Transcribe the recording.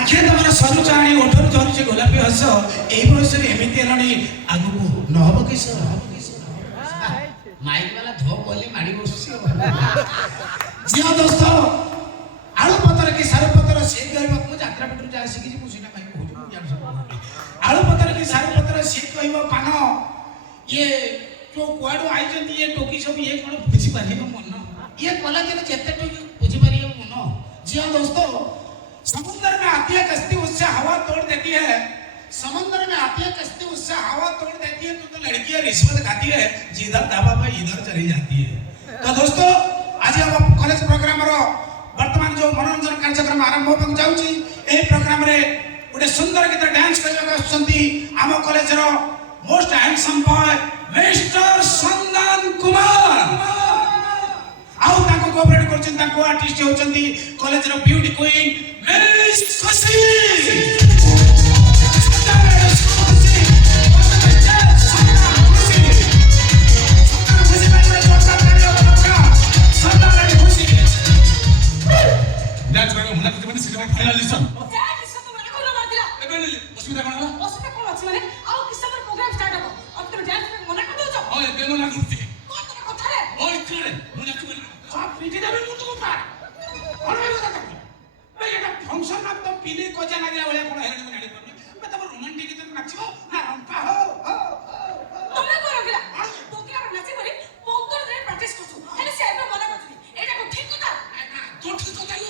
आखिर तुम सरू चाणी ओठर झरुचे गोलापी हस ए बयस एमती हेलानी आगु नहब किस माइक वाला धो बोले माड़ी बसुसी जी दोस्त आलू पतर की सारू पतर से कहबा मु यात्रा पटर जा सिखि मु सिना भाई कहू आलू पतर की सारू पतर से कहबा पान ये जो कुआडू आइजंती ये टोकी सब ये कोन बुझी पारियो मन ये कला के जेते टोकी बुझी पारियो मन जी दोस्तों समुद्र में आती है कश्ती उससे हवा तोड़ देती है समुद्र में आती है कश्ती उससे हवा तोड़ देती है तो लड़कियां रिश्वत खाती है जिधर दाबा पे इधर चली जाती है। तो दोस्तों आज हम कॉलेज प्रोग्राम रो वर्तमान जो मनोरंजन कार्यक्रम आरंभ होबक जाउची एही प्रोग्राम रे गोटे सुंदर गीत डांस करबा आछंती आम कॉलेज रो मोस्ट हैंडसम बॉय मिस्टर संदन कुमार आउ ताको कोऑपरेट करछन ताको आर्टिस्ट होचंती कॉलेज रो ब्यूटी क्वीन मिस खुशी डांस करबो मना करते सिनेमा फाइनलिस्ट असुविधा कोन होला असुविधा कोन अछि माने आउ किस पर प्रोग्राम स्टार्ट हो अब तुम डांस में मना कर दो छ ओए बेनो ना करते कोन तोरा कथा रे ओए करे मुना तू बोल सब पीटी देबे मुंड को पार और मैं बता भाई एटा फंक्शन ना तो पीली कोजा ना गया वाला कोन हेरे